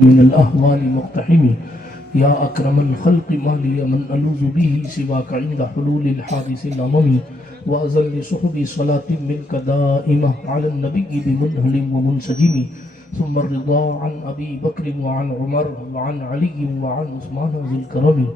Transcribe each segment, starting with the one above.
من الأهوال مقتحم يا أكرم الخلق ما لي من ألوذ به سواك عند حلول الحادث الأمم وأزل صحب صلاة منك دائمة على النبي بمنهل ومنسجم ثم الرضا عن أبي بكر وعن عمر وعن علي وعن عثمان ذي الكرم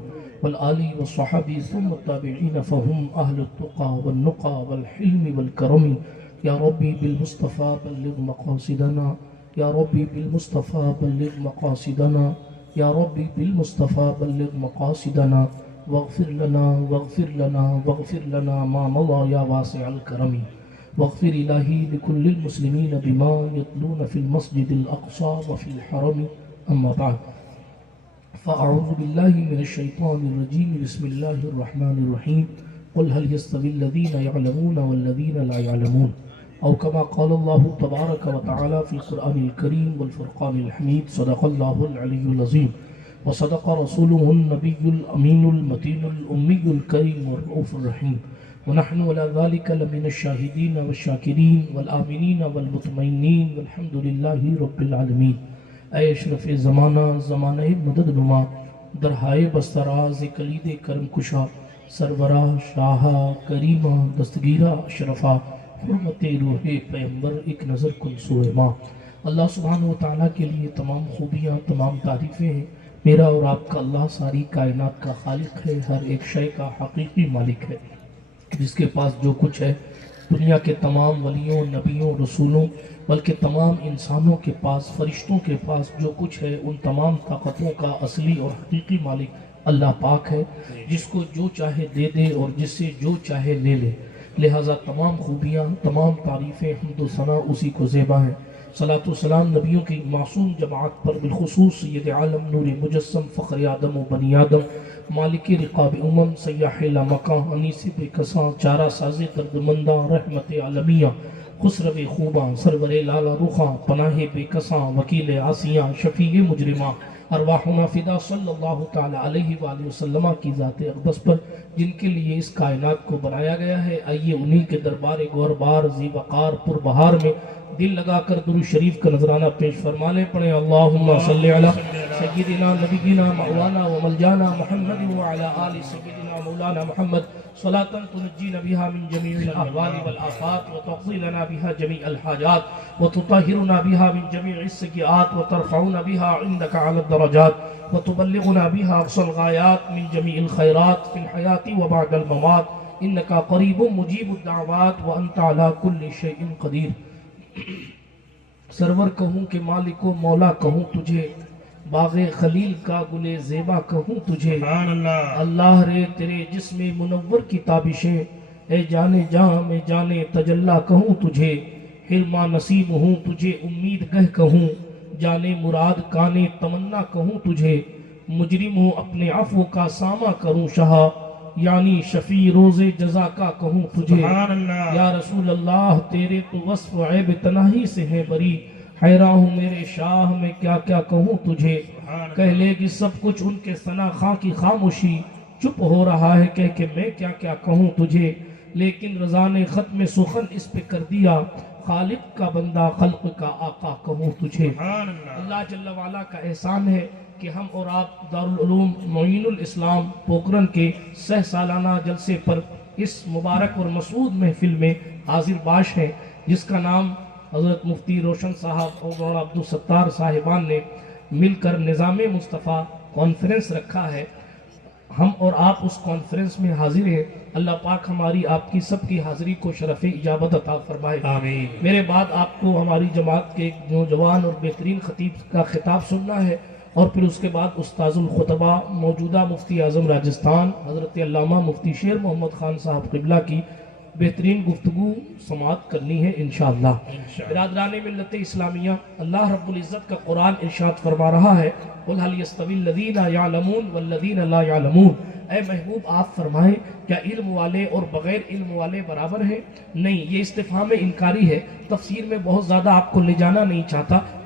والآل والصحابي ثم التابعين فهم أهل التقى والنقى والحلم والكرم يا ربي بالمصطفى بلغ مقاصدنا يا ربي بالمصطفى بلغ مقاصدنا يا ربي بالمصطفى بلغ مقاصدنا واغفر لنا واغفر لنا واغفر لنا ما مضى يا واسع الكرم واغفر إلهي لكل المسلمين بما يتلون في المسجد الأقصى وفي الحرم أما بعد فأعوذ بالله من الشيطان الرجيم بسم الله الرحمن الرحيم قل هل يستوي الذين يعلمون والذين لا يعلمون أو كما قال الله تبارك وتعالى في القرآن الكريم والفرقان الحميد صدق الله العلي العظيم وصدق رسوله النبي الأمين المتين الأمي الكريم والرؤوف الرحيم ونحن على ذلك لمن الشاهدين والشاكرين والآمنين والمطمئنين والحمد لله رب العالمين اے اشرف زمانہ زمانہ مدد نما درہائے بستراز کلید کرم کشا سرورہ شاہا کریمہ دستگیرہ اشرفہ حرمت روح پیغمبر ایک نظر کن سوئے ماں اللہ سبحانہ وتعالیٰ کے لیے تمام خوبیاں تمام تعریفیں ہیں میرا اور آپ کا اللہ ساری کائنات کا خالق ہے ہر ایک شے کا حقیقی مالک ہے جس کے پاس جو کچھ ہے دنیا کے تمام ولیوں نبیوں رسولوں بلکہ تمام انسانوں کے پاس فرشتوں کے پاس جو کچھ ہے ان تمام طاقتوں کا اصلی اور حقیقی مالک اللہ پاک ہے جس کو جو چاہے دے دے اور جس سے جو چاہے لے لے لہٰذا تمام خوبیاں تمام تعریفیں حمد و ثنا اسی کو زیبا ہیں صلاۃ و سلام نبیوں کی معصوم جماعت پر بالخصوص سید عالم نور مجسم فخر آدم و بنی آدم مالک رقاب امم سیاح لامکاں انیس بے کساں چارہ ساز دردمنداں رحمت عالمیہ خسرو خوباں سرور لالا رخاں پناہ بے کساں وکیل عاصیاں شفیع مجرماں ارواحنا فدا صلی اللہ تعالی علیہ وآلہ وسلم کی ذات اقدس پر جن کے لیے اس کائنات کو بنایا گیا ہے آئیے انہی کے دربار گوربار ذی وقار پر بہار میں دل لگا کر درود شریف کا نذرانہ پیش فرما لیں پڑھیں اللہم صلی علی سیدنا نبینا مولانا و ملجانا محمد وعلی آل سیدنا مولانا محمد صلاة تنجینا بها من جميع الأهوال والآفات وتقضي لنا بها جميع الحاجات وتطهرنا بها من جميع السيئات وترفعنا بها عندك على الدرجات وتبلغنا بها أقصى الغايات من جميع الخيرات في الحياة وبعد الممات إنك قريب مجيب الدعوات وأنت على كل شيء قدير سرور کہوں کہ مالک و مولا کہوں تجھے باغ خلیل کا گل زیبا کہوں تجھے اللہ رے تیرے جسم منور کی تابشیں اے جانے جہاں میں جانے تجلا کہوں تجھے حرما نصیب ہوں تجھے امید گہ کہوں جانے مراد کانے تمنا کہوں تجھے مجرم ہوں اپنے عفو کا سامہ کروں شہا یعنی شفیع روز جزا کا کہوں تجھے یا رسول اللہ تیرے تو وصف عیب تناہی سے ہے بری حیران ہوں میرے شاہ میں کیا کیا کہوں تجھے کہہ لے گی سب کچھ ان کے ثنا خاں کی خاموشی چپ ہو رہا ہے کہہ کہ میں کیا کیا کہوں تجھے لیکن رضا نے ختم سخن اس پہ کر دیا خالق کا بندہ خلق کا آقا کہوں تجھے اللہ جل وعلا کا احسان ہے کہ ہم اور آپ دارالعلوم معین الاسلام پوکرن کے سہ سالانہ جلسے پر اس مبارک اور مسعود محفل میں حاضر باش ہیں جس کا نام حضرت مفتی روشن صاحب اور مولانا عبدالستار صاحبان نے مل کر نظام مصطفیٰ کانفرنس رکھا ہے ہم اور آپ اس کانفرنس میں حاضر ہیں اللہ پاک ہماری آپ کی سب کی حاضری کو شرف اجابت عطا فرمائے آمین میرے بعد آپ کو ہماری جماعت کے نوجوان اور بہترین خطیب کا خطاب سننا ہے اور پھر اس کے بعد استاذ الخطبہ موجودہ مفتی اعظم راجستھان حضرت علامہ مفتی شیر محمد خان صاحب قبلہ کی بہترین گفتگو سماعت کرنی ہے انشاءاللہ برادران ملت اسلامیہ اللہ رب العزت کا قرآن ارشاد فرما رہا ہے قل هل يستوي الذين يعلمون والذين لا يعلمون اے محبوب آپ فرمائیں کیا علم والے اور بغیر علم والے برابر ہیں نہیں یہ استفہام انکاری ہے تفسیر میں بہت زیادہ آپ کو لے جانا نہیں چاہتا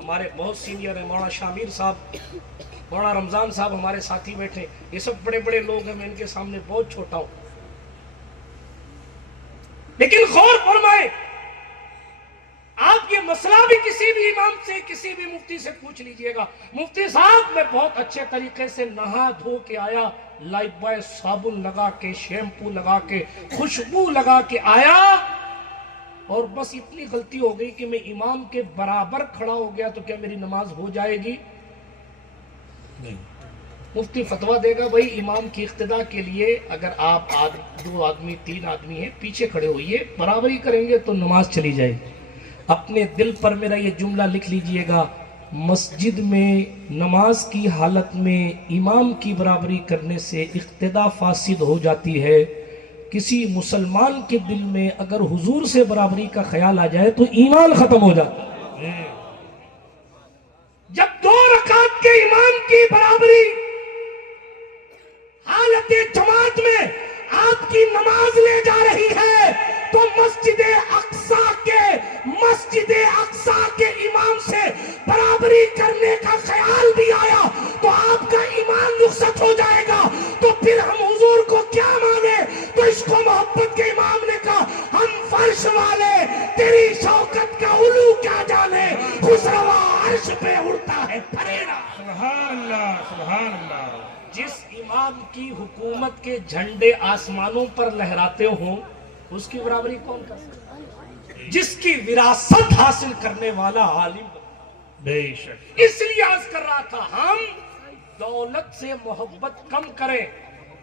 ہمارے بہت سینئر ہیں، مولانا شامیر صاحب، مولانا رمضان صاحب ہمارے ساتھی بیٹھے، یہ سب بڑے بڑے لوگ ہیں، میں ان کے سامنے بہت چھوٹا ہوں، لیکن غور فرمائے، آپ یہ مسئلہ بھی کسی بھی امام سے، کسی بھی مفتی سے پوچھ لیجئے گا، مفتی صاحب میں بہت اچھے طریقے سے نہا دھو کے آیا، لائف بوائے صابن لگا کے، شیمپو لگا کے، خوشبو لگا کے آیا، اور بس اتنی غلطی ہو گئی کہ میں امام کے برابر کھڑا ہو گیا تو کیا میری نماز ہو جائے گی؟ نہیں۔ مفتی فتویٰ دے گا بھائی امام کی اقتداء کے لیے اگر آپ 2 آدمی 3 آدمی ہیں پیچھے کھڑے ہوئیے، برابری کریں گے تو نماز چلی جائے گی۔ اپنے دل پر میرا یہ جملہ لکھ لیجئے گا، مسجد میں نماز کی حالت میں امام کی برابری کرنے سے اقتداء فاسد ہو جاتی ہے۔ کسی مسلمان کے دل میں اگر حضور سے برابری کا خیال آ جائے تو ایمان ختم ہو جاتا ہے۔ جب 2 رکعت کے امام کی برابری حالت جماعت میں آپ کی نماز لے جا رہی ہے تو مسجد اقصی کے امام سے برابری کرنے کا خیال بھی آیا تو آپ کا ایمان رخصت ہو جائے گا، تو پھر ہم حضور کو کیا مانے؟ تو اس کو محبت کے امام نے کہا، ہم فرش والے تیری شوکت کا علو کیا جانے، خسروا عرش پہ اڑتا ہے پھریرا۔ سبحان اللہ، سبحان اللہ۔ جس امام کی حکومت کے جھنڈے آسمانوں پر لہراتے ہوں اس کی برابری کون کر سکتا ہے؟ جس کی وراثت حاصل کرنے والا عالم، بے شک۔ اس لیے عرض کر رہا تھا، ہم دولت سے محبت کم کریں،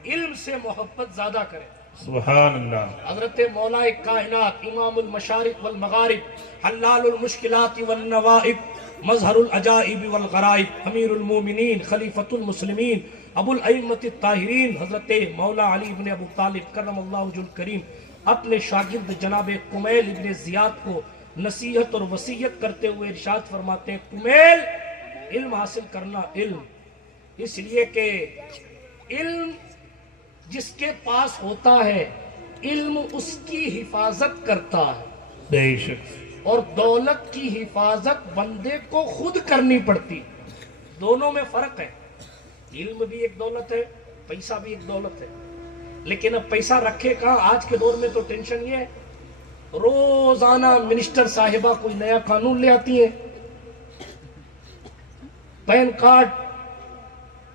علم سے محبت زیادہ کریں۔ سبحان اللہ۔ حضرت مولا کائنات، امام المشارق والمغارب، حلال المشکلات والنوائب، مظہر العجائب والغرائب، امیر المومنین، خلیفۃ المسلمین، ابو الائمۃ الطاہرین، حضرت مولا علی ابن ابو طالب کرم اللہ وجہ الکریم اپنے شاگرد جناب کمیل ابن زیاد کو نصیحت اور وصیت کرتے ہوئے ارشاد فرماتے ہیں، کمیل، علم حاصل کرنا، علم اس لیے کہ علم جس کے پاس ہوتا ہے علم اس کی حفاظت کرتا ہے، بے شک۔ اور دولت کی حفاظت بندے کو خود کرنی پڑتی، دونوں میں فرق ہے۔ علم بھی ایک دولت ہے، پیسہ بھی ایک دولت ہے، لیکن اب پیسہ رکھے کہاں؟ آج کے دور میں تو ٹینشن یہ ہے، روزانہ منسٹر صاحبہ کوئی نیا قانون لے آتی ہے، پین کارڈ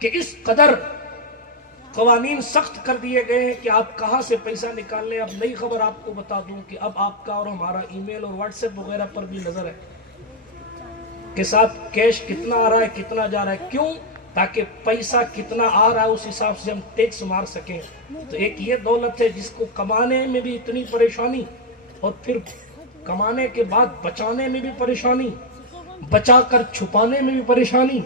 کہ اس قدر قوانین سخت کر دیے گئے ہیں کہ آپ کہاں سے پیسہ نکال لیں۔ اب نئی خبر آپ کو بتا دوں کہ اب آپ کا اور ہمارا ای میل اور واٹس ایپ وغیرہ پر بھی نظر ہے کہ ساتھ کیش کتنا آ رہا ہے، کتنا جا رہا ہے، کیوں؟ تاکہ پیسہ کتنا آ رہا ہے اس حساب سے ہم ٹیکس مار سکیں۔ تو ایک یہ دولت ہے جس کو کمانے میں بھی اتنی پریشانی، اور پھر کمانے کے بعد بچانے میں بھی پریشانی، بچا کر چھپانے میں بھی پریشانی،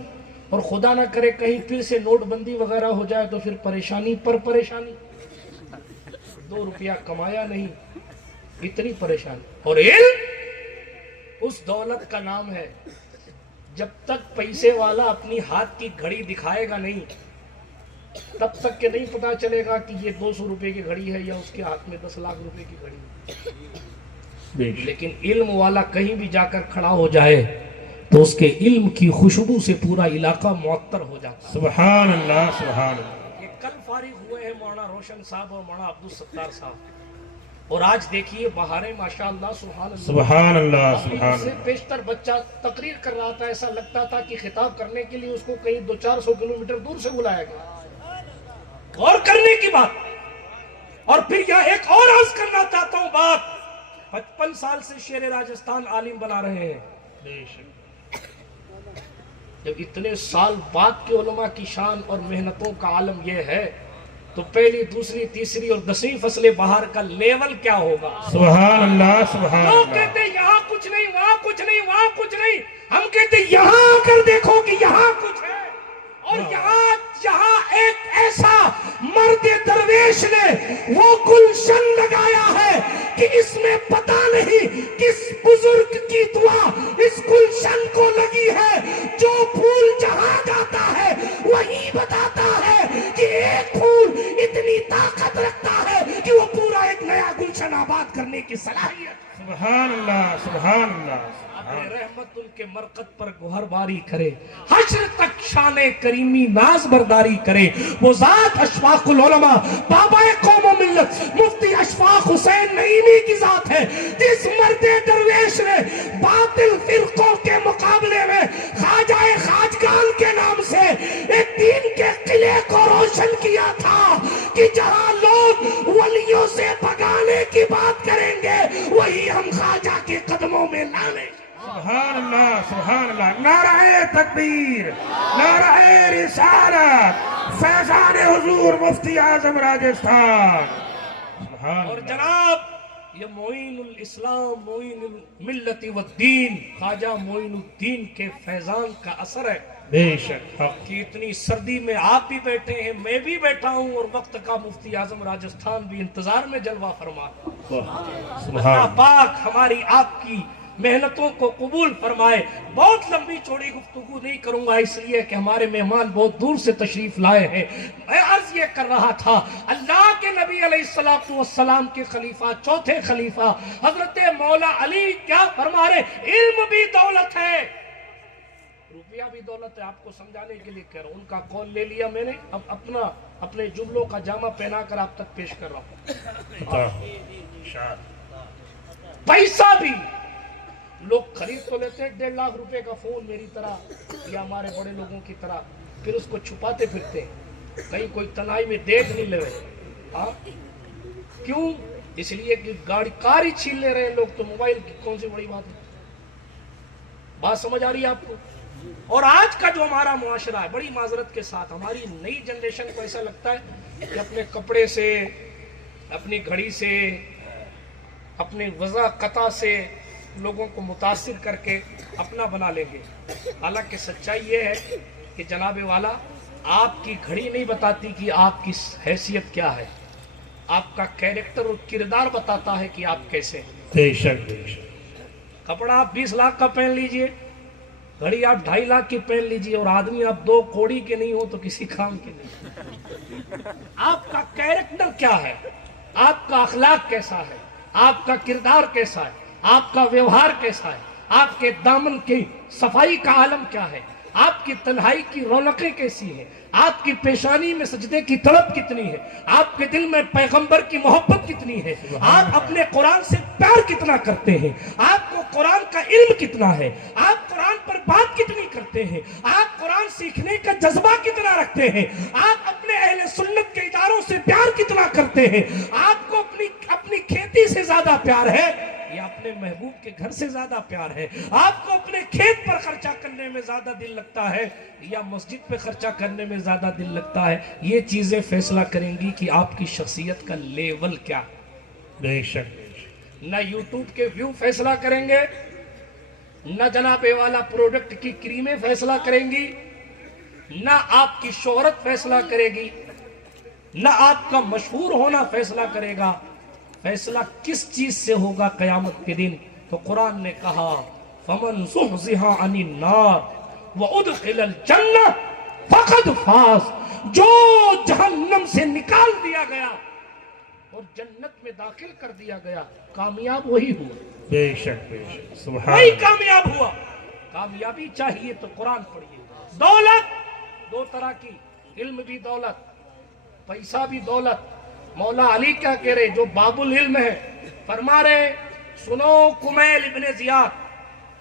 اور خدا نہ کرے کہیں پھر سے نوٹ بندی وغیرہ ہو جائے تو پھر پریشانی پر پریشانی، 2 روپیہ کمایا نہیں، اتنی پریشانی۔ اور علم اس دولت کا نام ہے، جب تک پیسے والا اپنی ہاتھ کی گھڑی دکھائے گا نہیں تب تک کہ نہیں پتا چلے گا کہ یہ 200 روپے کی گھڑی ہے یا اس کے ہاتھ میں 10 لاکھ روپے کی گھڑی ہے۔ لیکن علم والا کہیں بھی جا کر کھڑا ہو جائے تو اس کے علم کی خوشبو سے پورا علاقہ معطر ہو جاتا ہے۔ سبحان اللہ، سبحان اللہ۔ یہ کل فارغ ہوئے ہیں مولانا روشن صاحب اور مولانا عبدالستار صاحب، اور آج دیکھیے بہاریں ماشاءاللہ، سبحان اللہ، سبحان اللہ، ابھی سبحان اس سے اللہ۔ بیشتر بچہ تقریر کر رہا تھا، ایسا لگتا تھا کہ خطاب کرنے کے لیے اس کو کہیں 200-400 کلومیٹر دور سے بلایا گیا۔ غور کرنے کی بات۔ اور پھر یہاں ایک اور عرض کرنا چاہتا ہوں بات، 55 سال سے شیر راجستھان عالم بنا رہے ہیں، جب اتنے سال بعد کے علماء کی شان اور محنتوں کا عالم یہ ہے تو پہلی، دوسری، تیسری اور 10ویں فصل بہار کا لیول کیا ہوگا؟ سبحان اللہ، سبحان لوگ اللہ۔ کہتے ہیں یہاں کچھ نہیں، وہاں کچھ نہیں، وہاں کچھ نہیں، ہم کہتے ہیں یہاں آ کر دیکھو کہ یہاں کچھ ہے، اور یہاں ایک ایسا مرد درویش نے وہ گلشن لگایا ہے کہ اس میں پتہ نہیں کس بزرگ کی دعا اس گلشن کو لگی ہے، جو پھول جہاں جاتا ہے وہی بتاتا ہے کہ ایک پھول اتنی طاقت رکھتا ہے کہ وہ پورا ایک نیا گلشن آباد کرنے کی صلاحیت۔ سبحان اللہ، سبحان اللہ۔ رحمت ان کے مرقد پر گوہر باری کرے، حشر تک شان کریمی ناز برداری کرے۔ وہ ذات اشفاق العلماء بابا قوم و ملت مفتی اشفاق حسین نعیمی کی ذات ہے، جس مرد درویش نے باطل فرقوں کے مقابلے میں خواجہ خواجگان کے نام سے ایک دین کے قلعے کو روشن کیا تھا کہ جہاں لوگ ولیوں سے بھگانے کی بات کریں گے وہی ہم خواجہ کے قدموں میں لانے۔ سبحان اللہ، سبحان اللہ، نعرہ تکبیر، نعرہ رسالت، فیضان حضور مفتی اعظم راجستھان۔ سبحان اور اللہ۔ جناب یہ معین الاسلام، معین الملت والدین، خواجہ معین الدین کے فیضان کا اثر ہے بے شک حق۔ کہ اتنی سردی میں آپ بھی بیٹھے ہیں، میں بھی بیٹھا ہوں، اور وقت کا مفتی اعظم راجستھان بھی انتظار میں جلوہ فرما۔ سبحان اللہ اللہ۔ پاک ہماری آپ کی محنتوں کو قبول فرمائے۔ بہت لمبی چوڑی گفتگو نہیں کروں گا اس لیے کہ ہمارے مہمان بہت دور سے تشریف لائے ہیں۔ میں عرض یہ کر رہا تھا، اللہ کے نبی علیہ السلام کے خلیفہ، چوتھے خلیفہ حضرت مولا علی کیا فرما رہے؟ علم بھی دولت ہے، روپیہ بھی دولت ہے۔ آپ کو سمجھانے کے لیے کہہ رہا ہوں، ان کا قول لے لیا میں نے، اب اپنے جملوں کا جامہ پہنا کر آپ تک پیش کر رہا ہوں۔ پیسہ بھی لوگ خرید تو لیتے ہیں 1.5 لاکھ روپے کا فون میری طرح یا ہمارے بڑے لوگوں کی طرح، پھر اس کو چھپاتے پھرتے ہیں، کہیں کوئی تنہائی میں دیکھ نہیں لے رہے۔ ہاں کیوں؟ اس لیے کہ گاڑی کار ہی چھین لے رہے ہیں لوگ، تو موبائل کی کون سی بڑی بات ہے؟ بات سمجھ آ رہی ہے آپ کو؟ اور آج کا جو ہمارا معاشرہ ہے، بڑی معذرت کے ساتھ ہماری نئی جنریشن کو ایسا لگتا ہے کہ اپنے کپڑے سے، اپنی گھڑی سے، اپنے وضع قطع سے لوگوں کو متاثر کر کے اپنا بنا لیں گے۔ حالانکہ سچائی یہ ہے کہ جناب والا آپ کی گھڑی نہیں بتاتی کہ آپ کی حیثیت کیا ہے، آپ کا کیریکٹر اور کردار بتاتا ہے کہ آپ کیسے ہیں۔ بے شک بے شک۔ کپڑا آپ 20 لاکھ کا پہن لیجئے، گھڑی آپ 2.5 لاکھ کی پہن لیجئے، اور آدمی آپ 2 کوڑی کے نہیں ہو تو کسی کام کے نہیں۔ آپ کا کیریکٹر کیا ہے، آپ کا اخلاق کیسا ہے، آپ کا کردار کیسا ہے، آپ کا ویوہار کیسا ہے، آپ کے دامن کی صفائی کا عالم کیا ہے، آپ کی تنہائی کی رونقیں کیسی ہیں، آپ کی پیشانی میں سجدے کی تڑپ کتنی ہے، آپ کے دل میں پیغمبر کی محبت کتنی ہے، آپ اپنے قرآن سے پیار کتنا کرتے ہیں، آپ کو قرآن کا علم کتنا ہے، آپ قرآن پر بات کتنی کرتے ہیں، آپ قرآن سیکھنے کا جذبہ کتنا رکھتے ہیں، آپ اپنے اہل سنت کے اداروں سے پیار کتنا کرتے ہیں، آپ کو اپنی کھیتی سے زیادہ پیار ہے یا اپنے محبوب کے گھر سے زیادہ پیار ہے، آپ کو اپنے کھیت پر خرچہ کرنے میں زیادہ دل لگتا ہے یا مسجد پہ خرچہ کرنے میں زیادہ دل لگتا ہے، یہ چیزیں فیصلہ کریں گی کہ آپ کی شخصیت کا لیول کیا ہے۔ بے شک بے شک۔ نہ یوٹیوب کے ویو فیصلہ کریں گے، نہ جناب والا پروڈکٹ کی کریمیں فیصلہ کریں گی، نہ آپ کی شہرت فیصلہ کرے گی، نہ آپ کا مشہور ہونا فیصلہ کرے گا۔ فیصلہ کس چیز سے ہوگا قیامت کے دن؟ تو قرآن نے کہا فَمَنْ زُحْزِحَ عَنِ النَّارِ وَأُدْخِلَ الْجَنَّةَ فَقَدْ فَازَ، جو جہنم سے نکال دیا گیا اور جنت میں داخل کر دیا گیا، کامیاب وہی ہوا۔ بے شک بے شک۔ سبحان وہی اللہ۔ کامیاب ہوا۔ کامیابی چاہیے تو قرآن پڑھیے۔ دولت 2 طرح کی، علم بھی دولت، پیسہ بھی دولت۔ مولا علی کیا کہہ رہے؟ جو باب العلم ہے، فرما رہے سنو کمیل ابن زیاد،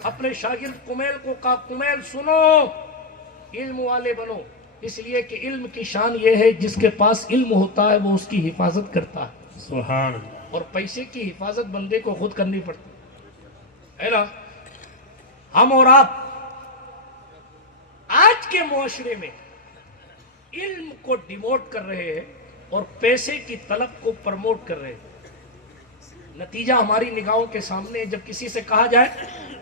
اپنے شاگرد کمیل کو کہا کمیل سنو، علم والے بنو، اس لیے کہ علم کی شان یہ ہے جس کے پاس علم ہوتا ہے وہ اس کی حفاظت کرتا ہے، سبحان اللہ۔ اور پیسے کی حفاظت بندے کو خود کرنی پڑتی ہے نا۔ ہم اور آپ آج کے معاشرے میں علم کو ڈیموٹ کر رہے ہیں اور پیسے کی طلب کو پرموٹ کر رہے ہیں۔ نتیجہ ہماری نگاہوں کے سامنے ہے۔ جب کسی سے کہا جائے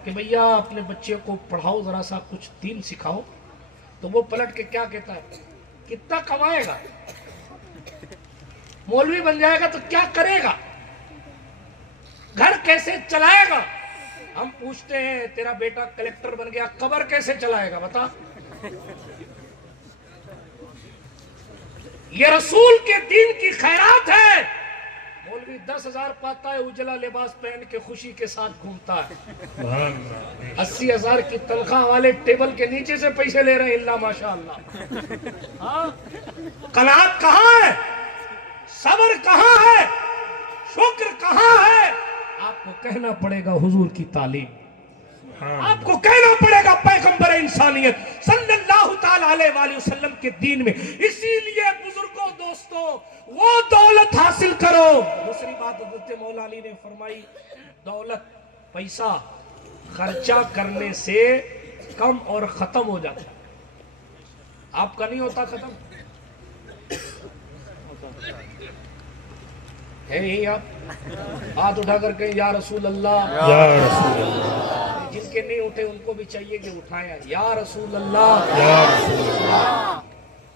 کہ بھیا اپنے بچے کو پڑھاؤ، ذرا سا کچھ دین سکھاؤ، تو وہ پلٹ کے کیا کہتا ہے؟ کتنا کمائے گا؟ مولوی بن جائے گا تو کیا کرے گا؟ گھر کیسے چلائے گا؟ ہم پوچھتے ہیں تیرا بیٹا کلیکٹر بن گیا، قبر کیسے چلائے گا بتا؟ یہ رسول کے دین کی خیرات ہے، مولوی کوئی 10,000 پاتا ہے اجلا لباس پہن کے خوشی کے ساتھ گھومتا ہے. سبحان اللہ. 80,000 کی تنخواہ والے ٹیبل کے نیچے سے پیسے لے رہے ہیں. اللہ ماشاء اللہ. ہاں قناعت کہاں ہے؟ صبر کہاں ہے؟ شکر کہاں ہے؟ آپ کو کہنا پڑے گا حضور کی تعلیم, آپ کو کہنا پڑے گا پیغمبر انسانیت صلی اللہ تعالی علیہ وآلہ وسلم کے دین میں. اسی لیے بزرگوں دوستوں وہ دولت حاصل کرو. دوسری بات حضرت مولا علی نے فرمائی, دولت پیسہ خرچہ کرنے سے کم اور ختم ہو جاتا ہے. آپ کا نہیں ہوتا ختم ہے یہی آپ ہاتھ اٹھا کر کہیں یا رسول اللہ, یا رسول اللہ, جن کے نہیں اٹھے ان کو بھی چاہیے کہ اٹھائیں یا رسول اللہ. یا رسول اللہ.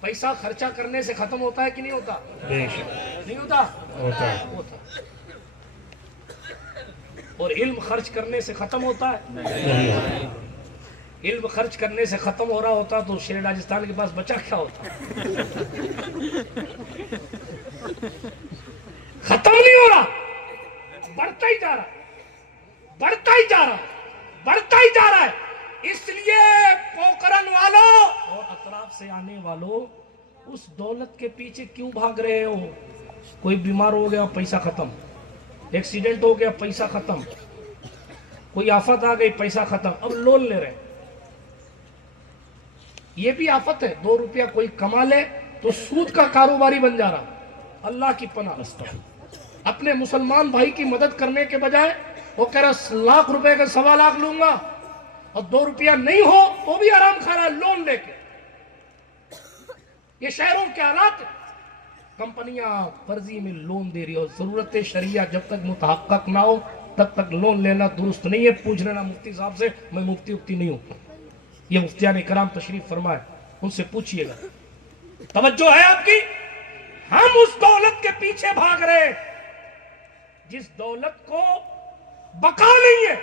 پیسہ خرچہ کرنے سے ختم ہوتا ہے کہ نہیں ہوتا؟ بے شک نہیں ہوتا, ہوتا ہے. ہوتا. اور علم خرچ کرنے سے ختم ہوتا ہے؟ نہیں ہوتا. علم خرچ کرنے سے ختم ہو رہا ہوتا تو شیر راجستھان کے پاس بچا کیا ہوتا؟ ختم نہیں ہو رہا, بڑھتا ہی جا رہا, بڑھتا ہی جا رہا, بڑھتا ہی جا رہا ہے. اس لیے پوکرن والوں اور اطراف سے آنے والوں اس دولت کے پیچھے کیوں بھاگ رہے ہو؟ کوئی بیمار ہو گیا پیسہ ختم, ایکسیڈنٹ ہو گیا پیسہ ختم, کوئی آفت آ گئی پیسہ ختم, اب لون لے رہے. یہ بھی آفت ہے. 2 روپیہ کوئی کما لے تو سود کا کاروباری بن جا رہا. اللہ کی پناہ. اپنے مسلمان بھائی کی مدد کرنے کے بجائے وہ کہہ رہا لاکھ روپے کا 1.25 لاکھ لوں گا, اور 2 روپیہ نہیں ہو تو بھی آرام کھا رہا ہے لون لے کے. یہ شہروں کے حالات ہیں. کمپنیاں فرضی میں لون دے رہی, اور ضرورت شریعہ جب تک متحقق نہ ہو تب تک لون لینا درست نہیں ہے. پوچھ لینا مفتی صاحب سے, میں مفتی نہیں ہوں. یہ مفتیان کرام تشریف فرمائے, ان سے پوچھئے گا. توجہ ہے آپ کی؟ ہم اس دولت کے پیچھے بھاگ رہے جس دولت کو بقا نہیں ہے,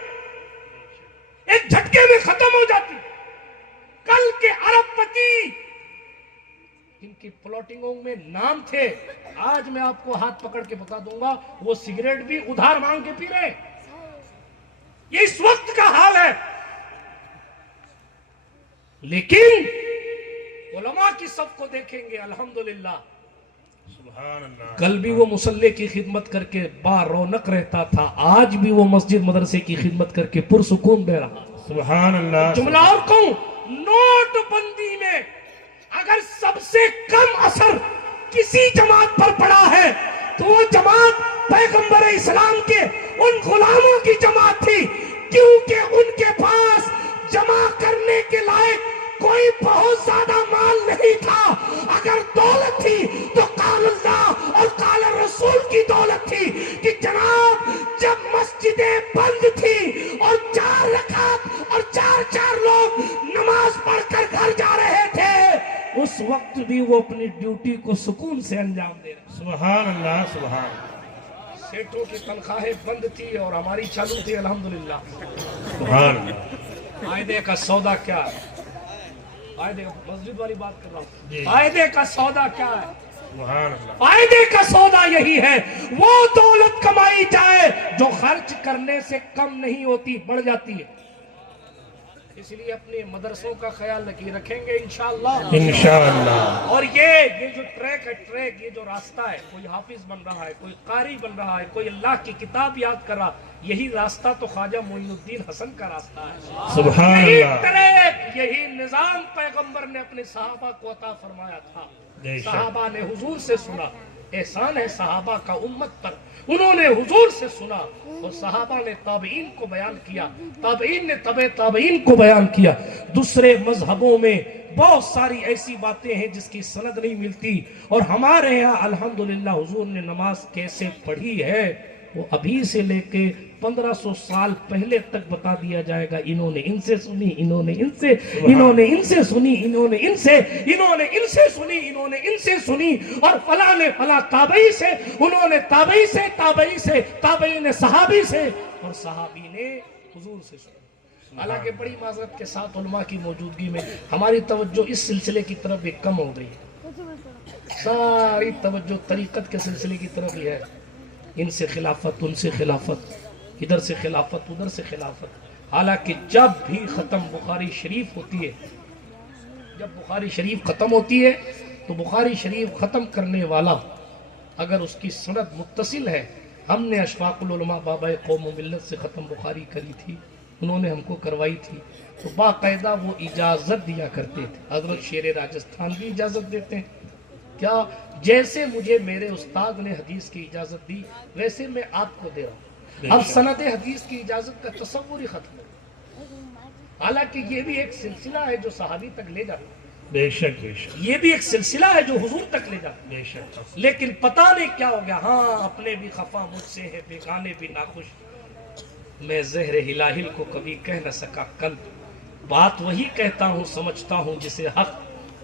ایک جھٹکے میں ختم ہو جاتی. کل کے ارب پتی جن کی پلاٹنگوں میں نام تھے, آج میں آپ کو ہاتھ پکڑ کے بتا دوں گا وہ سگریٹ بھی ادھار مانگ کے پی رہے ہیں. یہ اس وقت کا حال ہے. لیکن علماء کی صف کو دیکھیں گے الحمدللہ, سبحان اللہ. کل بھی وہ مصلی کی خدمت کر کے با رونق رہتا تھا, آج بھی وہ مسجد مدرسے کی خدمت کر کے پرسکون دے رہا. سبحان اللہ. جملہ اور کہوں, نوٹ بندی میں اگر سب سے کم اثر کسی جماعت پر پڑا ہے تو وہ جماعت پیغمبر اسلام کے ان غلاموں کی جماعت تھی, کیونکہ ان کے پاس جمع کرنے کے لائق کوئی بہت زیادہ مال نہیں تھا. اگر دولت تھی تو قال اللہ اور قال رسول کی دولت تھی کہ جناب جب مسجدیں بند تھی اور 4 رکعت اور 4 لوگ نماز پڑھ کر گھر جا رہے تھے, اس وقت بھی وہ اپنی ڈیوٹی کو سکون سے انجام دے رہے. سبحان اللہ. سبحان اللہ. سیٹوں کی تنخواہیں بند تھی اور ہماری چالو تھی الحمدللہ. سبحان اللہ. فائدے کا سودا کیا ہے؟ فائدے کا, مسجد والی بات کر رہا ہوں. جی. فائدے کا سودا کیا ہے؟ سبحان اللہ. فائدے کا سودا یہی ہے, وہ دولت کمائی جائے جو خرچ کرنے سے کم نہیں ہوتی, بڑھ جاتی ہے. اس لیے اپنے مدرسوں کا خیال رکھیں گے انشاءاللہ. انشاءاللہ. اور یہ جو ٹریک ہے, ٹریک یہ جو راستہ ہے, کوئی حافظ بن رہا ہے, کوئی قاری بن رہا ہے, کوئی اللہ کی کتاب یاد کر رہا, یہی راستہ تو خواجہ معین الدین حسن کا راستہ ہے. سبحان یہی اللہ. ٹریک, یہی نظام پیغمبر نے اپنے صحابہ کو عطا فرمایا تھا. بے شک. صحابہ نے حضور سے سنا, احسان ہے صحابہ کا امت پر, انہوں نے حضور سے سنا, اور صحابہ نے تابعین کو بیان کیا, تابعین نے تابعین کو بیان کیا. دوسرے مذہبوں میں بہت ساری ایسی باتیں ہیں جس کی سند نہیں ملتی, اور ہمارے یہاں الحمدللہ حضور نے نماز کیسے پڑھی ہے وہ ابھی سے لے کے 1500 سال پہلے تک بتا دیا جائے گا. انہوں نے ان سے سنی, انہوں نے ان سے, انہوں نے ان سے سنی, انہوں نے ان سے, انہوں نے ان سے سنی, انہوں نے ان سے سنی, اور فلاں نے فلاں تابعی سے, انہوں نے تابعی سے, تابعی سے, تابعی نے صحابی سے, اور صحابی نے حضور سے سنی. حالانکہ بڑی معذرت کے ساتھ علماء کی موجودگی میں ہماری توجہ اس سلسلے کی طرف بھی کم ہو گئی ہے. ساری توجہ طریقت کے سلسلے کی طرف ہی ہے. ان سے خلافت ان سے خلافت، ادھر سے خلافت ادھر سے خلافت۔ حالانکہ جب بھی ختم بخاری شریف ہوتی ہے، جب بخاری شریف ختم ہوتی ہے تو بخاری شریف ختم کرنے والا اگر اس کی سند متصل ہے، ہم نے اشفاق العلماء بابا قوم و ملت سے ختم بخاری کری تھی، انہوں نے ہم کو کروائی تھی، تو باقاعدہ وہ اجازت دیا کرتے تھے۔ حضرت شیر راجستھان بھی اجازت دیتے ہیں، کیا جیسے مجھے میرے استاد نے حدیث کی اجازت دی ویسے میں آپ کو دے رہا ہوں۔ اب سند حدیث کی اجازت کا تصور ہی ختم ہے، حالانکہ یہ بھی ایک سلسلہ ہے جو صحابی تک لے جاتا ہے، بے شک بے شک یہ بھی ایک سلسلہ ہے جو حضور تک لے جاتا ہے، بے شک۔ لیکن پتہ نہیں کیا ہو گیا، ہاں اپنے بھی خفا مجھ سے ہے، بیگانے بھی ناخوش، میں زہر ہلاہل کو کبھی کہہ نہ سکا کل، بات وہی کہتا ہوں سمجھتا ہوں جسے حق،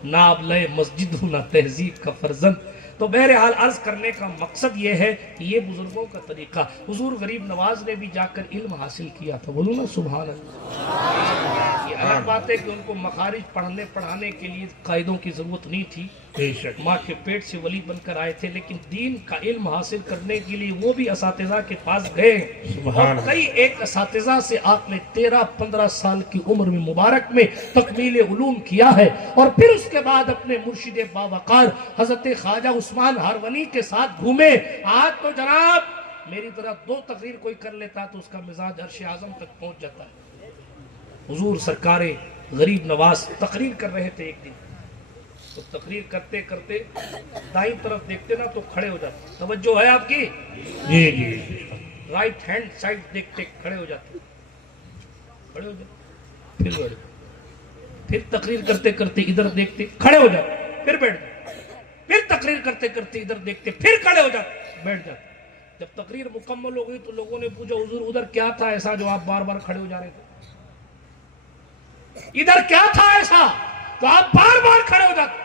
نہ ابلے مسجد ہوں نہ تہذیب کا فرزند۔ تو بہرحال عرض کرنے کا مقصد یہ ہے کہ یہ بزرگوں کا طریقہ، حضور غریب نواز نے بھی جا کر علم حاصل کیا تھا، بولو نا سبحان اللہ۔ یہ الگ بات ہے کہ ان کو مخارج پڑھنے پڑھانے کے لیے قائدوں کی ضرورت نہیں تھی، بے شک ماں کے پیٹ سے ولی بن کر آئے تھے، لیکن دین کا علم حاصل کرنے کے لیے وہ بھی اساتذہ کے پاس گئے، سبحان اور کئی ایک اساتذہ سے آپ نے 13-15 سال کی عمر میں مبارک میں تکمیل علوم کیا ہے، اور پھر اس کے بعد اپنے مرشد باوقار حضرت خواجہ عثمان ہارونی کے ساتھ گھومے۔ آج تو جناب میری طرح 2 تقریر کوئی کر لیتا تو اس کا مزاج عرش اعظم تک پہنچ جاتا ہے۔ حضور سرکار غریب نواز تقریر کر رہے تھے ایک دن، تو تقریر کرتے کرتے دائیں طرف دیکھتے نا تو کھڑے ہو جاتے، توجہ ہے آپ کی، جی جی رائٹ ہینڈ سائڈ دیکھتے کھڑے ہو جاتے، کھڑے ہو جاتے، پھر بیٹھ جاتے، پھر تقریر کرتے کرتے ادھر دیکھتے کھڑے ہو جاتے، پھر بیٹھ جاتے، پھر تقریر کرتے کرتے ادھر دیکھتے پھر کھڑے ہو جاتے، بیٹھ جاتے۔ جب تقریر مکمل ہو گئی تو لوگوں نے پوچھا حضور ادھر کیا تھا ایسا جو آپ بار بار کھڑے ہو جا رہے تھے؟ ادھر کیا تھا ایسا تو آپ بار بار کھڑے ہو جاتے؟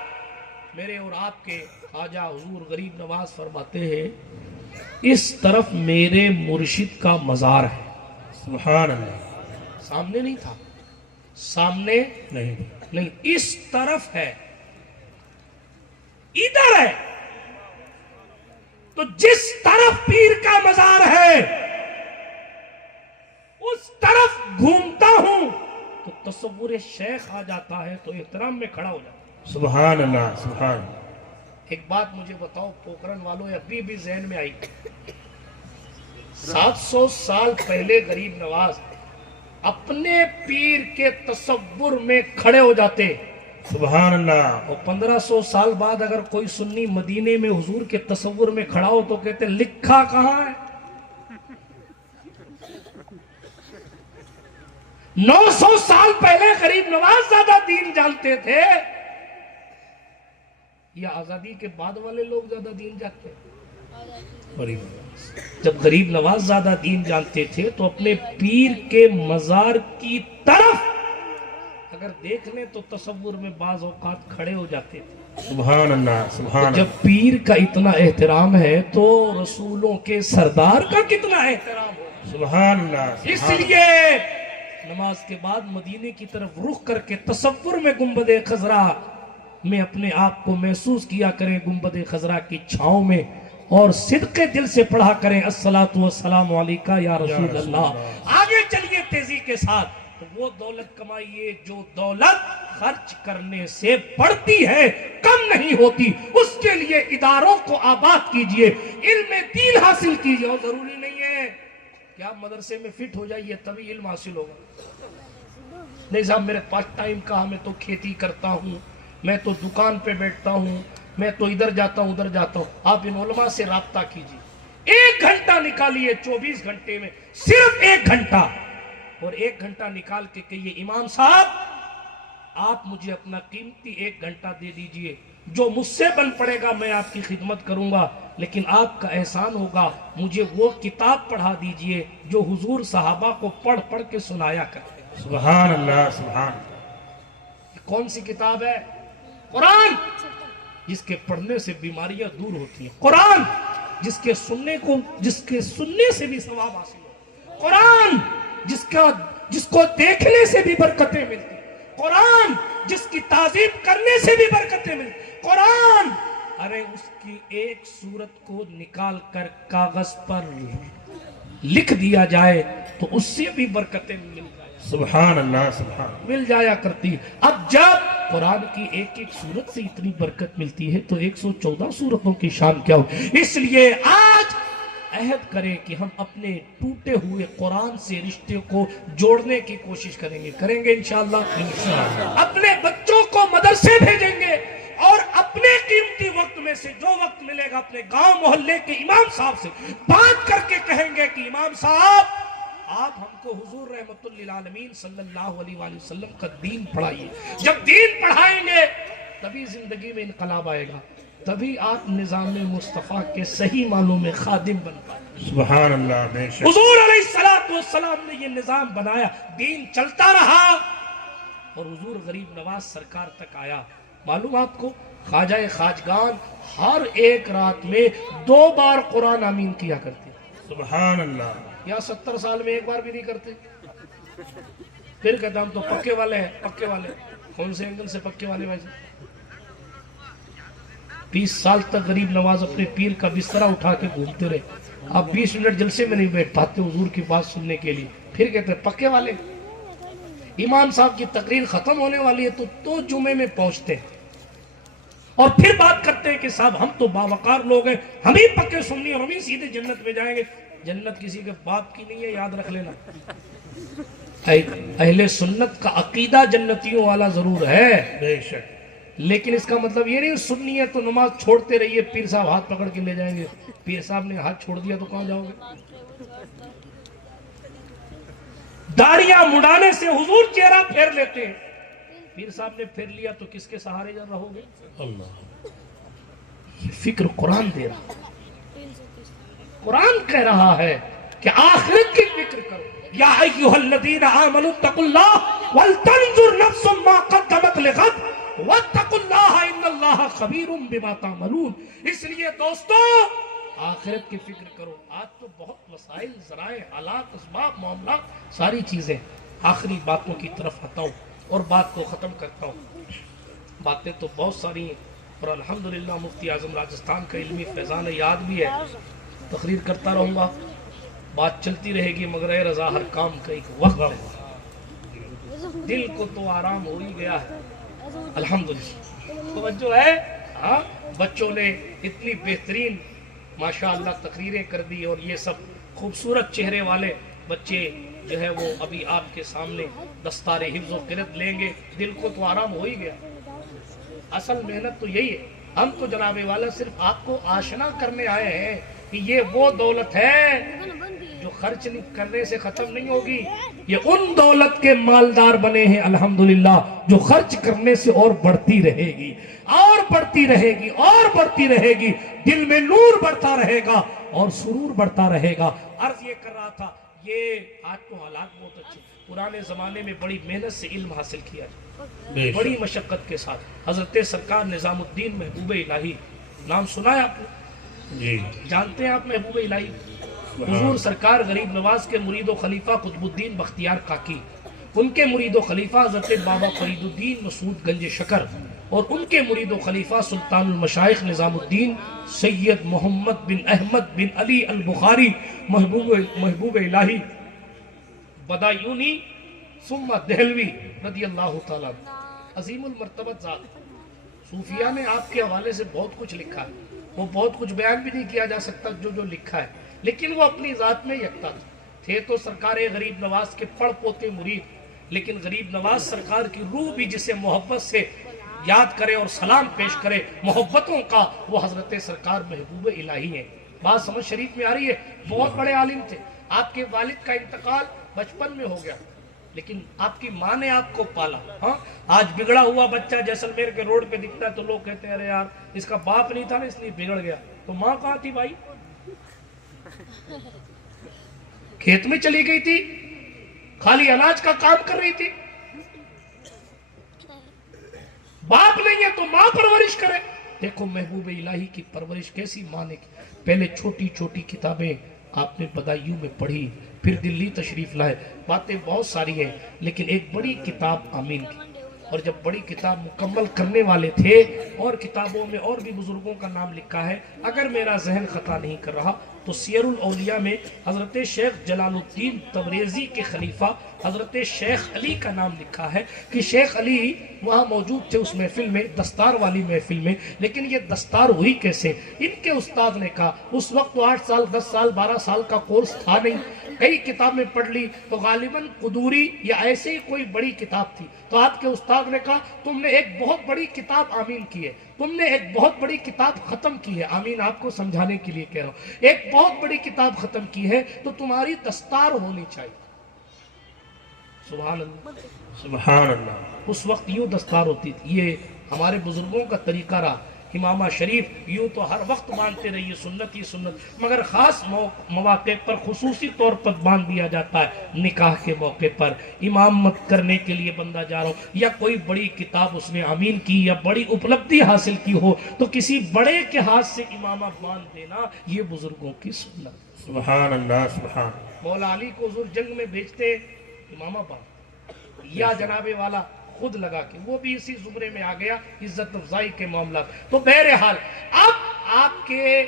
میرے اور آپ کے خواجہ حضور غریب نواز فرماتے ہیں اس طرف میرے مرشد کا مزار ہے، سبحان اللہ، سامنے نہیں تھا، سامنے نہیں، اس طرف ہے، ادھر ہے، تو جس طرف پیر کا مزار ہے اس طرف گھومتا ہوں تو تصور شیخ آ جاتا ہے تو احترام میں کھڑا ہو جاتا ہے۔ سبحان اللہ، سبحان اللہ۔ ایک بات مجھے بتاؤ پوکرن والوں، ابھی بھی ذہن میں آئی، 700 سال پہلے غریب نواز اپنے پیر کے تصور میں کھڑے ہو جاتے، سبحان اللہ، اور 1500 سال بعد اگر کوئی سنی مدینے میں حضور کے تصور میں کھڑا ہو تو کہتے لکھا کہاں ہے؟ 900 سال پہلے غریب نواز زیادہ دین جانتے تھے یا آزادی کے بعد والے لوگ زیادہ دین جانتے ہیں؟ جب غریب نواز زیادہ دین جانتے تھے تو اپنے پیر کے مزار کی طرف اگر دیکھ لیں تو تصور میں بعض اوقات کھڑے ہو جاتے تھے۔ سبحان اللہ، سبحان اللہ۔ جب پیر کا اتنا احترام ہے تو رسولوں کے سردار کا کتنا احترام ہو۔ سبحان اللہ، اس لیے نماز کے بعد مدینے کی طرف رخ کر کے تصور میں گنبد خضرا میں اپنے آپ کو محسوس کیا کریں، گنبد خضرا کی چھاؤں میں، اور صدق دل سے پڑھا کریں الصلاۃ والسلام علیکہ یا رسول اللہ۔ آگے چلیے تیزی کے ساتھ، وہ دولت کمائیے جو دولت خرچ کرنے سے بڑھتی ہے، کم نہیں ہوتی، اس کے لیے اداروں کو آباد کیجئے، علم دین حاصل کیجئے، اور ضروری نہیں ہے کہ آپ مدرسے میں فٹ ہو جائیے تبھی علم حاصل ہوگا۔ نہیں صاحب میرے پاس ٹائم کہاں، میں تو کھیتی کرتا ہوں، میں تو دکان پہ بیٹھتا ہوں، میں تو ادھر جاتا ہوں ادھر جاتا ہوں۔ آپ ان علماء سے رابطہ کیجئے، 1 گھنٹہ نکالیے 24 گھنٹے میں، صرف 1 گھنٹہ، اور 1 گھنٹہ نکال کے کہیے امام صاحب آپ مجھے اپنا قیمتی 1 گھنٹہ دے دیجئے، جو مجھ سے بن پڑے گا میں آپ کی خدمت کروں گا، لیکن آپ کا احسان ہوگا مجھے وہ کتاب پڑھا دیجئے جو حضور صحابہ کو پڑھ پڑھ کے سنایا کرتے۔ سبحان اللہ، سبحان اللہ۔ کون سی کتاب ہے؟ قرآن، جس کے پڑھنے سے بیماریاں دور ہوتی ہیں، قرآن جس کے سننے سے بھی ثواب حاصل ہو، قرآن جس کو دیکھنے سے بھی برکتیں ملتی، قرآن جس کی تعظیم کرنے سے بھی برکتیں ملتی، قرآن ارے اس کی ایک صورت کو نکال کر کاغذ پر لکھ دیا جائے تو اس سے بھی برکتیں سبحان اللہ سبحان مل جایا کرتی. اب جب قرآن کی ایک ایک صورت سے اتنی برکت ملتی ہے تو 114 صورتوں کی شان کیا ہو. اس لیے آج عہد کریں کہ ہم اپنے ٹوٹے ہوئے قرآن سے رشتے کو جوڑنے کی کوشش کریں گے انشاءاللہ. اپنے بچوں کو مدرسے بھیجیں گے اور اپنے قیمتی وقت میں سے جو وقت ملے گا اپنے گاؤں محلے کے امام صاحب سے بات کر کے کہیں گے کہ امام صاحب آپ ہم کو حضور رحمت للعالمین صلی اللہ علیہ وآلہ وسلم کا دین پڑھائیے. جب دین پڑھائیں گے تبھی زندگی میں انقلاب آئے گا, تبھی آپ نظام مصطفیٰ کے صحیح معنوں میں خادم بن پائے. سبحان اللہ بے شک. حضور علیہ السلام نے یہ نظام بنایا, دین چلتا رہا اور حضور غریب نواز سرکار تک آیا. معلوم آپ کو خواجہ خواجگان ہر ایک رات میں 2 بار قرآن آمین کیا کرتے, سبحان اللہ. یا 70 سال میں ایک بار بھی نہیں کرتے. پھر کہتا ہم تو پکے والے ہیں. پکے والے کون سے اینگل سے پکے والے بھائی؟ 20 سال تک غریب نواز اپنے پیر کا بسترا اٹھا کے گھومتے رہے. آپ 20 منٹ جلسے میں نہیں بیٹھ پاتے حضور کی بات سننے کے لیے. پھر کہتے ہیں پکے والے. امام صاحب کی تقریر ختم ہونے والی ہے تو جمعے میں پہنچتے ہیں اور پھر بات کرتے ہیں کہ صاحب ہم تو باوقار لوگ ہیں, ہم ہی پکے سننی اور ہم ہی سیدھے جنت میں جائیں گے. جنت کسی کے باپ کی نہیں ہے, یاد رکھ لینا. اہل سنت کا عقیدہ جنتیوں والا ضرور ہے بے شک, لیکن اس کا مطلب یہ نہیں سننی ہے تو نماز چھوڑتے رہیے, پیر صاحب ہاتھ پکڑ کے لے جائیں گے. پیر صاحب نے ہاتھ چھوڑ دیا تو کہاں جاؤ گے؟ داڑیاں مڈانے سے حضور چہرہ پھیر لیتے ہیں, پیر صاحب نے پھیر لیا تو کس کے سہارے جا رہو گے؟ اللہ. یہ فکر قرآن دے رہا, قرآن کہہ رہا ہے کہ آخرت کی فکر کرو. یا ایھا الذین آمنوا اتقوا اللہ ولتنظر نفس ما قدمت لغد واتقوا اللہ ان اللہ خبیر بما تعملون. اس لیے دوستو آخرت کی فکر کرو. آج تو بہت وسائل, ذرائع, حالات, اسباب, معاملات, ساری چیزیں. آخری باتوں کی طرف آتا ہوں اور بات کو ختم کرتا ہوں. باتیں تو بہت ساری ہیں اور الحمدللہ مفتی اعظم راجستھان کا علمی فیضان یاد بھی ہے. تقریر کرتا رہوں گا, بات چلتی رہے گی, مگر اے رضا ہر کام کا ایک وقت ہے. دل کو تو آرام ہو ہی گیا ہے الحمدللہ. توجہ ہے. ہاں بچوں نے اتنی بہترین ماشاءاللہ تقریریں کر دی اور یہ سب خوبصورت چہرے والے بچے جو ہے وہ ابھی آپ کے سامنے دستار حفظ و قرت لیں گے. دل کو تو آرام ہو ہی گیا. اصل محنت تو یہی ہے. ہم تو جناب والا صرف آپ کو آشنا کرنے آئے ہیں کہ یہ وہ دولت ہے جو خرچ کرنے سے ختم نہیں ہوگی. یہ ان دولت کے مالدار بنے ہیں الحمدللہ جو خرچ کرنے سے اور بڑھتی رہے گی اور بڑھتی رہے گی اور بڑھتی رہے گی. دل میں نور بڑھتا رہے گا اور سرور بڑھتا رہے گا. عرض یہ کر رہا تھا, یہ آج تو حالات بہت اچھے. پرانے زمانے میں بڑی محنت سے علم حاصل کیا جائے, بڑی مشقت کے ساتھ. حضرت سرکار نظام الدین محبوب الہی, نام سنا ہے آپ نے؟ جی جانتے ہیں آپ محبوب الہی؟ حضور سرکار غریب نواز کے مرید و خلیفہ قطب الدین بختیار کاکی, ان کے مرید و خلیفہ حضرت بابا فرید الدین مسعود گنج شکر, اور ان کے مرید و خلیفہ سلطان المشائخ نظام الدین سید محمد بن احمد بن علی البخاری محبوب الہی بدایونی ثم دہلوی رضی اللہ تعالیٰ. عظیم المرتبت ذات. صوفیہ نے آپ کے حوالے سے بہت کچھ لکھا ہے, وہ بہت کچھ بیان بھی نہیں کیا جا سکتا جو لکھا ہے, لیکن وہ اپنی ذات میں یکتا تھے. تو سرکار غریب نواز کے پڑھ پوتے مرید, لیکن غریب نواز سرکار کی روح بھی جسے محبت سے یاد کرے اور سلام پیش کرے محبتوں کا, وہ حضرت سرکار محبوب الہی ہیں. بات سمجھ شریف میں آ رہی ہے. بہت بڑے عالم تھے. آپ کے والد کا انتقال بچپن میں ہو گیا, لیکن آپ کی ماں نے آپ کو پالا. ہاں آج بگڑا ہوا بچہ جیسلمیر کے روڈ پہ دکھتا ہے تو لوگ کہتے ہیں ارے یار اس کا باپ نہیں تھا نا اس لیے بگڑ گیا. تو ماں کہاں تھی بھائی؟ کھیت میں چلی گئی تھی, خالی اناج کا کام کر رہی تھی. باپ نہیں ہے تو ماں پرورش کرے. دیکھو محبوب الہی کی پرورش کیسی ماں نے کی. پہلے چھوٹی چھوٹی کتابیں آپ نے بدایوں میں پڑھی, پھر دلی تشریف لائے. باتیں بہت ساری ہیں لیکن ایک بڑی کتاب آمین کی. اور جب بڑی کتاب مکمل کرنے والے تھے، اور کتابوں میں اور بھی بزرگوں کا نام لکھا ہے، اگر میرا ذہن خطا نہیں کر رہا تو سیر الاولیاء میں حضرت شیخ جلال الدین تبریزی کے خلیفہ حضرت شیخ علی کا نام لکھا ہے کہ شیخ علی وہاں موجود تھے اس محفل میں، دستار والی محفل میں، لیکن یہ دستار ہوئی کیسے؟ ان کے استاد نے کہا، اس وقت تو 8 سال 10 سال 12 سال کا کورس تھا نہیں، کئی کتابیں پڑھ لی تو غالباً قدوری یا ایسے ہی کوئی بڑی کتاب تھی، تو آپ کے استاد نے کہا تم نے ایک بہت بڑی کتاب آمین کی ہے، تم نے ایک بہت بڑی کتاب ختم کی ہے، آمین آپ کو سمجھانے کے لیے کہہ رہا ہوں، ایک بہت بڑی کتاب ختم کی ہے تو تمہاری دستار ہونی چاہیے۔ سبحان اللہ، سبحان اللہ۔ اس وقت یوں دستار ہوتی تھی، یہ ہمارے بزرگوں کا طریقہ رہا، امامہ شریف یوں تو ہر وقت باندھتے رہیے، سنت ہی سنت، مگر خاص مواقع پر خصوصی طور پر باندھ دیا جاتا ہے، نکاح کے موقع پر، امامت کرنے کے لیے بندہ جا رہا ہو، یا کوئی بڑی کتاب اس نے آمین کی یا بڑی اپلبدھی حاصل کی ہو تو کسی بڑے کے ہاتھ سے امامہ باندھ دینا، یہ بزرگوں کی سنت۔ سبحان اللہ، سبحان۔ مولا علی کو حضور جنگ میں بھیجتے، امامہ باندھ یا جناب والا خود لگا کے، وہ بھی اسی زمرے میں آ گیا، عزت افزائی کے معاملات۔ تو بہرحال اب آپ کے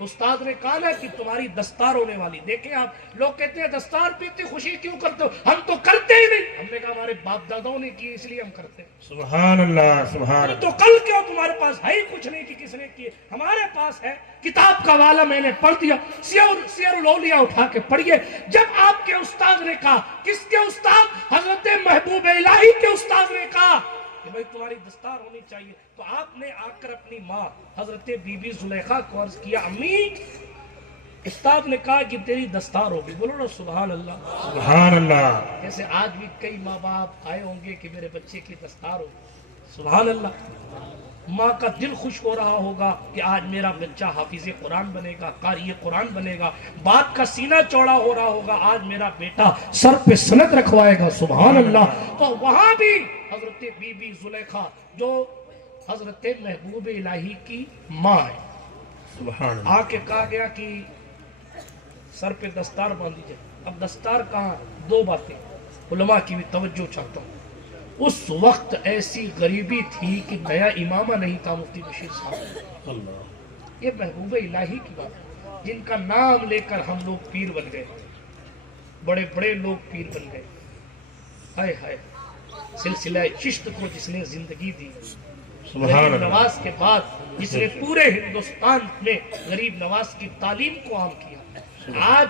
استاد نے کہا نا کہ تمہاری دستار ہونے والی، دیکھیں آپ لوگ کہتے ہیں دستار پہ اتنی خوشی کیوں کرتے ہو؟ ہم تو کرتے ہی نہیں۔ ہم نے کہا ہمارے باپ داداؤں نے کی اس لیے ہم کرتے ہیں۔ سبحان اللہ، سبحان تو اللہ۔ کل کیوں تمہارے پاس ہے ہی کچھ نہیں کہ کس نے کیے، ہمارے پاس ہے، کتاب کا والا میں نے پڑھ دیا، سیر الاولیاء اٹھا کے پڑھیے۔ جب آپ کے استاد نے کہا، کس کے استاد؟ حضرت محبوب الہی کے استاد نے کہا کہ بھائی تمہاری دستار ہونی چاہیے، تو آپ نے آ کر اپنی ماں حضرت بی بی زلیخا کو عرض کیا، امی استاد نے کہا کہ تیری دستار ہوگی، بولو نا سبحان اللہ۔ سبحان اللہ۔ جیسے آج بھی کئی ماں باپ آئے ہوں گے کہ میرے بچے کی دستار ہوگی، سبحان اللہ۔ ماں کا دل خوش ہو رہا ہوگا کہ آج میرا بچہ حافظ قرآن بنے گا، قاری قرآن بنے گا، باپ کا سینہ چوڑا ہو رہا ہوگا، آج میرا بیٹا سر پہ سند رکھوائے گا، سبحان اللہ۔ تو وہاں بھی حضرت بی بی زلیخا جو حضرت محبوب الہی کی ماں ہے، سبحان اللہ۔ آ کے کہا گیا کہ سر پہ دستار باندھی جائے۔ اب دستار کہاں؟ دو باتیں علماء کی بھی توجہ چاہتا ہوں۔ اس وقت ایسی غریبی تھی کہ نیا امامہ نہیں تھا، مفتی بشیر صاحب، اللہ۔ یہ محبوب الہی کی بات ہے، جن کا نام لے کر ہم لوگ پیر بن گئے، بڑے بڑے لوگ پیر بن گئے، ہائے ہائے، سلسلہ چشت کو جس نے زندگی دی، سبحان غریب اللہ۔ نواز کے بعد جس نے پورے ہندوستان میں غریب نواز کی تعلیم کو عام کیا، آج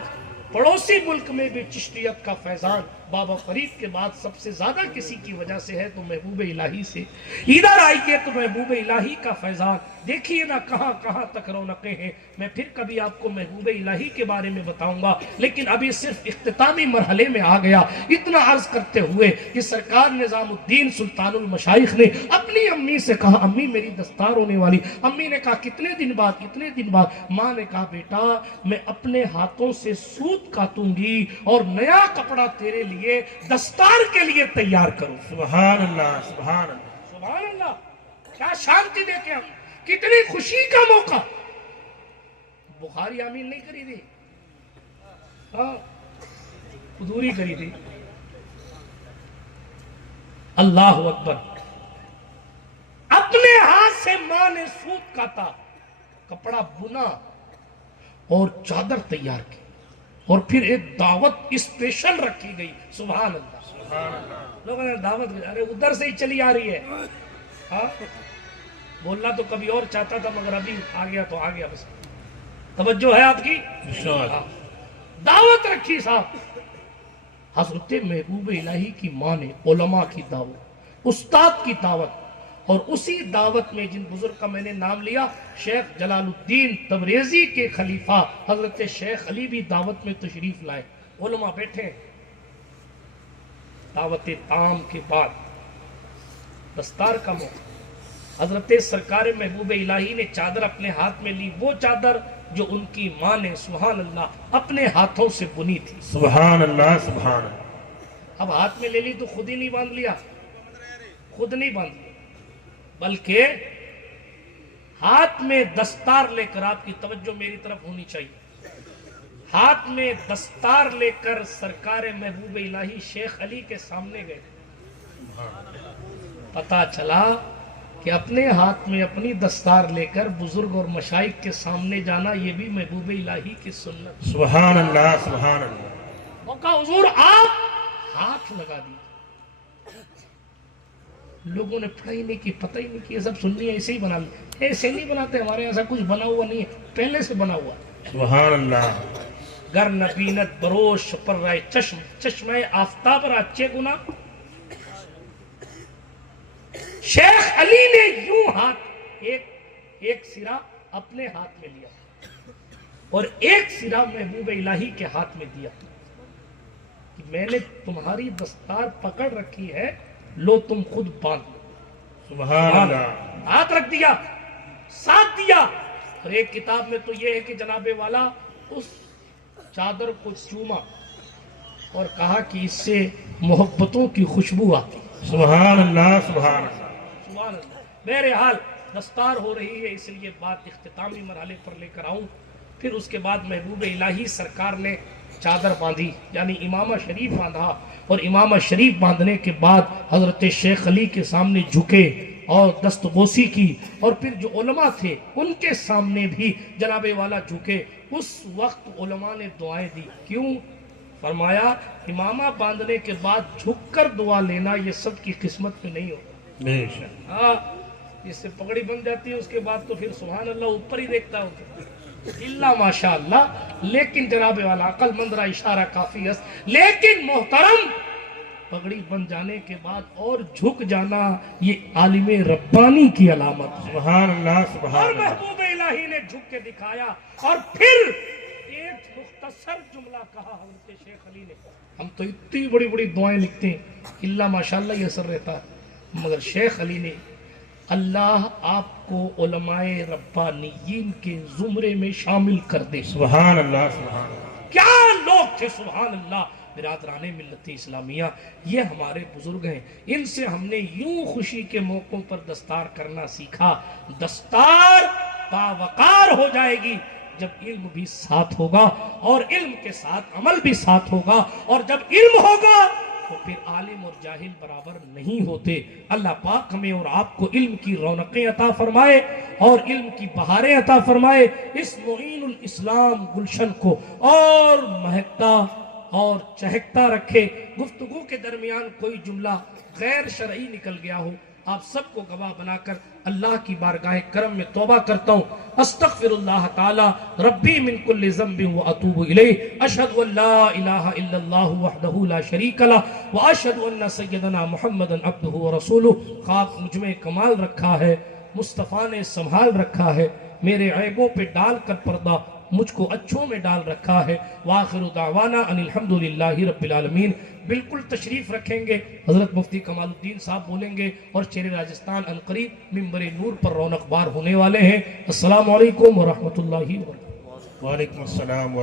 پڑوسی ملک میں بھی چشتیت کا فیضان بابا فرید کے بعد سب سے زیادہ کسی کی وجہ سے ہے تو محبوب الہی سے۔ ادھر آئیے تو محبوب الہی کا فیضان دیکھیے نا کہاں کہاں تک رونقیں ہیں۔ میں پھر کبھی آپ کو محبوب الہی کے بارے میں بتاؤں گا، لیکن ابھی صرف اختتامی مرحلے میں آ گیا۔ اتنا عرض کرتے ہوئے کہ سرکار نظام الدین سلطان المشائخ نے اپنی امی سے کہا، امی میری دستار ہونے والی۔ امی نے کہا کتنے دن بعد؟ کتنے دن بعد؟ ماں نے کہا بیٹا میں اپنے ہاتھوں سے سوت کاٹوں گی اور نیا کپڑا تیرے لیے دستار کے لیے تیار کروں۔ سبحان اللہ، سبحان اللہ۔ سبحان اللہ، کیا شانتی دیکھیں ہم، کتنی خوشی کا موقع۔ بخاری آمین نہیں کری تھی، ہاں حضوری کری تھی۔ اللہ اکبر، اپنے ہاتھ سے ماں نے سوت کاٹا، کپڑا بنا اور چادر تیار کی، اور پھر ایک دعوت اسپیشل رکھی گئی۔ سبحان اللہ، لوگوں نے دعوت، ارے ادھر سے ہی چلی آ رہی ہے، ہاں بولنا تو کبھی اور چاہتا تھا مگر ابھی آ گیا تو آ گیا، بس توجہ ہے آپ کی؟ انشاءاللہ۔ دعوت رکھی صاحب، حضرت محبوب الہی کی ماں نے علماء کی دعوت، استاد کی دعوت، اور اسی دعوت میں جن بزرگ کا میں نے نام لیا، شیخ جلال الدین تبریزی کے خلیفہ حضرت شیخ علی بھی دعوت میں تشریف لائے، علماء بیٹھے۔ دعوت تام کے بعد دستار کا موقع، حضرت سرکار محبوب الہی نے چادر اپنے ہاتھ میں لی، وہ چادر جو ان کی ماں نے سبحان اللہ اپنے ہاتھوں سے بنی تھی۔ سبحان اللہ، سبحان اللہ۔ اب ہاتھ میں لے لی تو خود ہی نہیں باندھ لیا، خود نہیں باندھ لیا، بلکہ ہاتھ میں دستار لے کر، آپ کی توجہ میری طرف ہونی چاہیے، ہاتھ میں دستار لے کر سرکار محبوب الہی شیخ علی کے سامنے گئے، پتا چلا کہ اپنے ہاتھ میں اپنی دستار لے کر بزرگ اور مشائخ کے سامنے جانا یہ بھی محبوب الہی کی سنت. سبحان اللہ سبحان اللہ. وہ کہا حضور آپ ہاتھ لگا دی. لوگوں نے پڑھا ہی نہیں کی، پتہ ہی نہیں کہ یہ سب سنی ایسے ہی بنا لی. ایسے نہیں بناتے، ہمارے ایسا کچھ بنا ہوا نہیں ہے، پہلے سے بنا ہوا. سبحان اللہ. گر نبینت بروش پر رائے چشم، چشمہ آفتاب را اچھے گنا. شیخ علی نے یوں ہاتھ ایک سرا اپنے ہاتھ میں لیا اور ایک سرا محبوب الہی کے ہاتھ میں دیا کہ میں نے تمہاری دستار پکڑ رکھی ہے، لو تم خود باندھ لو. سبحان اللہ. ہاتھ رکھ دیا، ساتھ دیا. اور ایک کتاب میں تو یہ ہے کہ جناب والا اس چادر کو چوما اور کہا کہ اس سے محبتوں کی خوشبو آتی. سبحان اللہ سبحان اللہ. سبحان اللہ. بہرحال دستار ہو رہی ہے، اس لیے بات اختتامی مرحلے پر لے کر آؤں. پھر اس کے بعد محبوب الہی سرکار نے چادر باندھی، یعنی امامہ شریف باندھا. اور امامہ شریف باندھنے کے بعد حضرت شیخ علی کے سامنے جھکے اور دستبوسی کی. اور پھر جو علماء تھے ان کے سامنے بھی جناب والا جھکے. اس وقت علماء نے دعائیں دی. کیوں؟ فرمایا امامہ باندھنے کے بعد جھک کر دعا لینا یہ سب کی قسمت میں نہیں ہوتا. بے شک. ہاں، جس سے پگڑی بن جاتی ہے اس کے بعد تو پھر سبحان اللہ اوپر ہی دیکھتا ہوتا اللہ ماشاء اللہ. لیکن جناب والا عقل مند را اشارہ کافی ہے. لیکن محترم، پگڑی بن جانے کے بعد اور جھک جانا یہ عالم ربانی کی علامت ہے. سبحان اللہ اور سبحان اللہ. محبوب الہی نے جھک کے دکھایا اور پھر ایک مختصر جملہ کہا حضرت شیخ علی نے. ہم تو اتنی بڑی بڑی دعائیں لکھتے ہیں، اللہ ماشاءاللہ یہ اثر رہتا ہے، مگر شیخ علی نے اللہ آپ کو علماء ربانیین کے زمرے میں شامل کر دے. سبحان اللہ سبحان اللہ. کیا لوگ تھے سبحان اللہ. برادران ملت اسلامیہ، یہ ہمارے بزرگ ہیں، ان سے ہم نے یوں خوشی کے موقعوں پر دستار کرنا سیکھا. دستار باوقار ہو جائے گی جب علم بھی ساتھ ہوگا، اور علم کے ساتھ عمل بھی ساتھ ہوگا. اور جب علم ہوگا تو پھر عالم اور جاہل برابر نہیں ہوتے. اللہ پاک ہمیں اور آپ کو علم کی رونقیں عطا فرمائے اور علم کی بہاریں عطا فرمائے. اس معین الاسلام گلشن کو اور مہکتا اور چہکتا رکھے. گفتگو کے درمیان کوئی جملہ غیر شرعی نکل گیا ہو، آپ سب کو گواہ بنا کر اللہ کی بارگاہ کرم میں توبہ کرتا ہوں. استغفر اللہ تعالی ربی من کل ذنب واتوب الیہ. اشہد ان لا الہ الا اللہ وحدہ لا شریک لہ واشہد ان سیدنا محمدا عبدہ ورسولہ. خاک مجھ میں کمال رکھا ہے، مصطفیٰ نے سنبھال رکھا ہے، میرے عیبوں پہ ڈال کر پردہ مجھ کو اچھوں میں ڈال رکھا ہے. وآخر دعوانا ان الحمدللہ رب العالمین. بالکل تشریف رکھیں گے حضرت مفتی کمال الدین صاحب بولیں گے اور شیر راجستان عنقریب منبر نور پر رونق بار ہونے والے ہیں. السلام علیکم ورحمۃ اللہ وبرکاتہ. وعلیکم السلام.